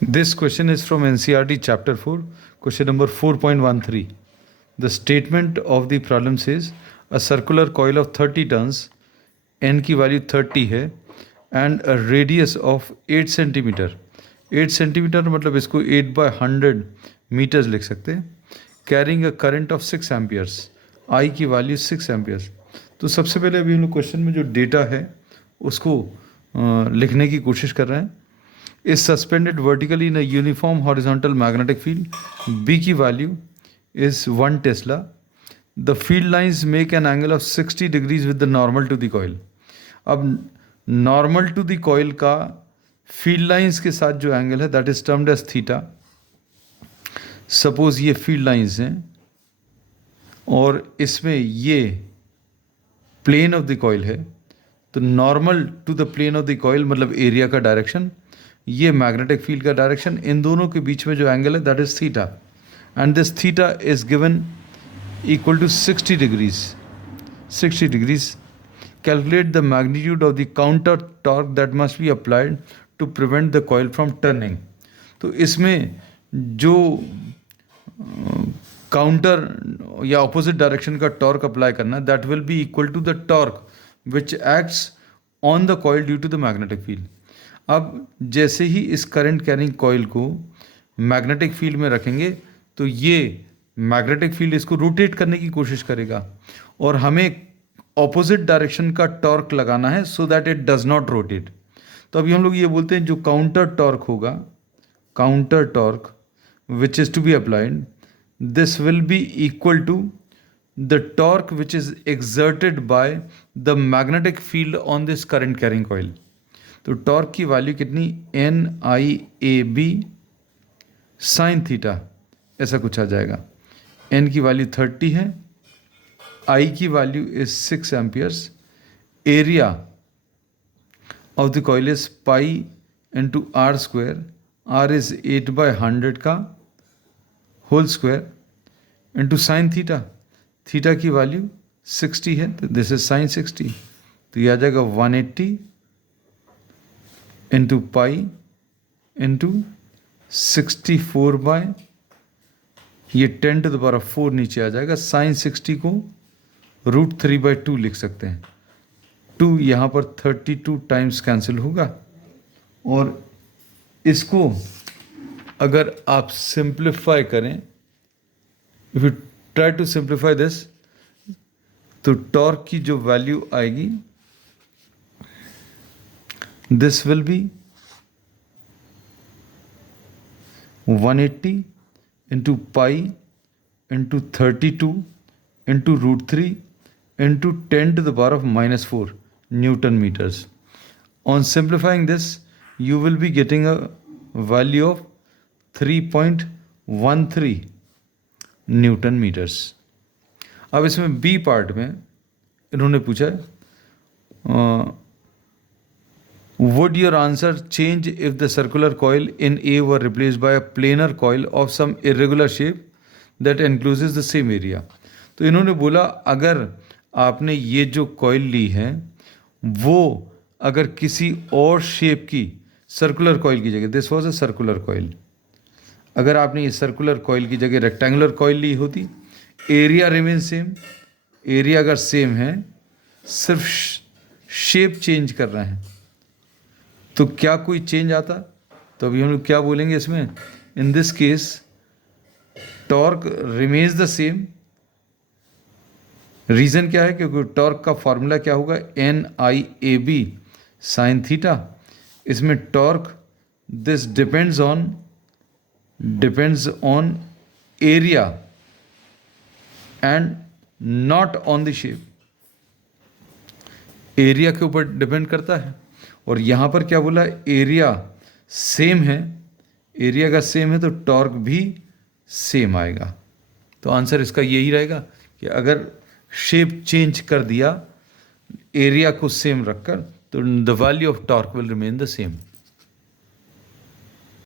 This question is from NCERT chapter 4, question number 4.13. The statement of the problem says a circular coil of 30 turns, n की value 30 है and a radius of 8 centimetre. 8 centimetre मतलब इसको 8/100 metres लिख सकते हैं। Carrying a current of 6 amperes, I की value 6 amperes. तो सबसे पहले अभी हम लोग क्वेश्चन में जो डेटा है उसको लिखने की कोशिश कर रहे हैं। is suspended vertically in a uniform horizontal magnetic field. B की value is 1 Tesla. The field lines make an angle of 60 degrees with the normal to the coil. अब normal to the coil का field lines के साथ जो angle है that is termed as theta. Suppose ये field lines हैं और इसमें ये plane of the coil है, तो normal to the plane of the coil मतलब area का direction, ये मैग्नेटिक फील्ड का डायरेक्शन, इन दोनों के बीच में जो एंगल है that is theta, and this theta is given equal to 60 degrees. 60 degrees. Calculate the magnitude of the counter torque that must be applied to prevent the coil from turning. तो इसमें जो काउंटर या opposite direction का torque apply करना that will be equal to the torque which acts on the coil due to the magnetic field. अब जैसे ही इस करंट कैरिंग कॉइल को मैग्नेटिक फील्ड में रखेंगे तो ये मैग्नेटिक फील्ड इसको रोटेट करने की कोशिश करेगा और हमें ऑपोजिट डायरेक्शन का टॉर्क लगाना है so that it does not rotate. तो अभी हम लोग ये बोलते हैं जो काउंटर टॉर्क होगा, counter torque which is to be applied, this will be equal to the torque which is exerted by the magnetic field on this current carrying coil. तो टॉर्क की वैल्यू कितनी, NIAB साइन थीटा, ऐसा कुछ आ जाएगा। n की value 30 है, I की value is 6 amperes, area of the coil is pi into r square, r is 8/100 का whole square into sine theta. Theta की वैल्यू 60 है तो दिस इज साइन 60, तो ये आ जाएगा 180 इंटू पाई इंटू 64 बाय ये 10 टू द पावर 4 नीचे आ जाएगा। साइन 60 को √3/2 लिख सकते हैं। 2 यहाँ पर 32 टाइम्स कैंसिल होगा और इसको अगर आप सिंप्लीफाई करें, if you try to simplify this, तो टॉर्क की जो वैल्यू आएगी this will be 180 into pi into 32 into √3 into 10 to the power of -4 Newton meters. On simplifying this, you will be getting a value of 3.13 Newton meters. अब इसमें B part में इन्होंने पूछा है would your answer change if the circular coil in A were replaced by a planar coil of some irregular shape that encloses the same area? तो इन्होंने बोला अगर आपने ये जो कॉइल ली है वो अगर किसी और शेप की सर्कुलर कॉइल की जगह, this was a circular coil, अगर आपने ये सर्कुलर कॉइल की जगह रेक्टेंगुलर कॉइल ली होती, एरिया रिमेन सेम, एरिया अगर सेम है, सिर्फ शेप चेंज कर रहे हैं, तो क्या कोई चेंज आता? तो अभी हम लोग क्या बोलेंगे इसमें, in this case torque remains the same. Reason क्या है? क्योंकि टॉर्क का फॉर्मूला क्या होगा, NIAB साइन थीटा। इसमें torque this depends on area and not on the shape. Area के ऊपर डिपेंड करता है और यहाँ पर क्या बोला, एरिया सेम है, एरिया अगर सेम है तो टॉर्क भी सेम आएगा। तो आंसर इसका यही रहेगा कि अगर शेप चेंज कर दिया एरिया को सेम रखकर तो the value of torque will remain the same.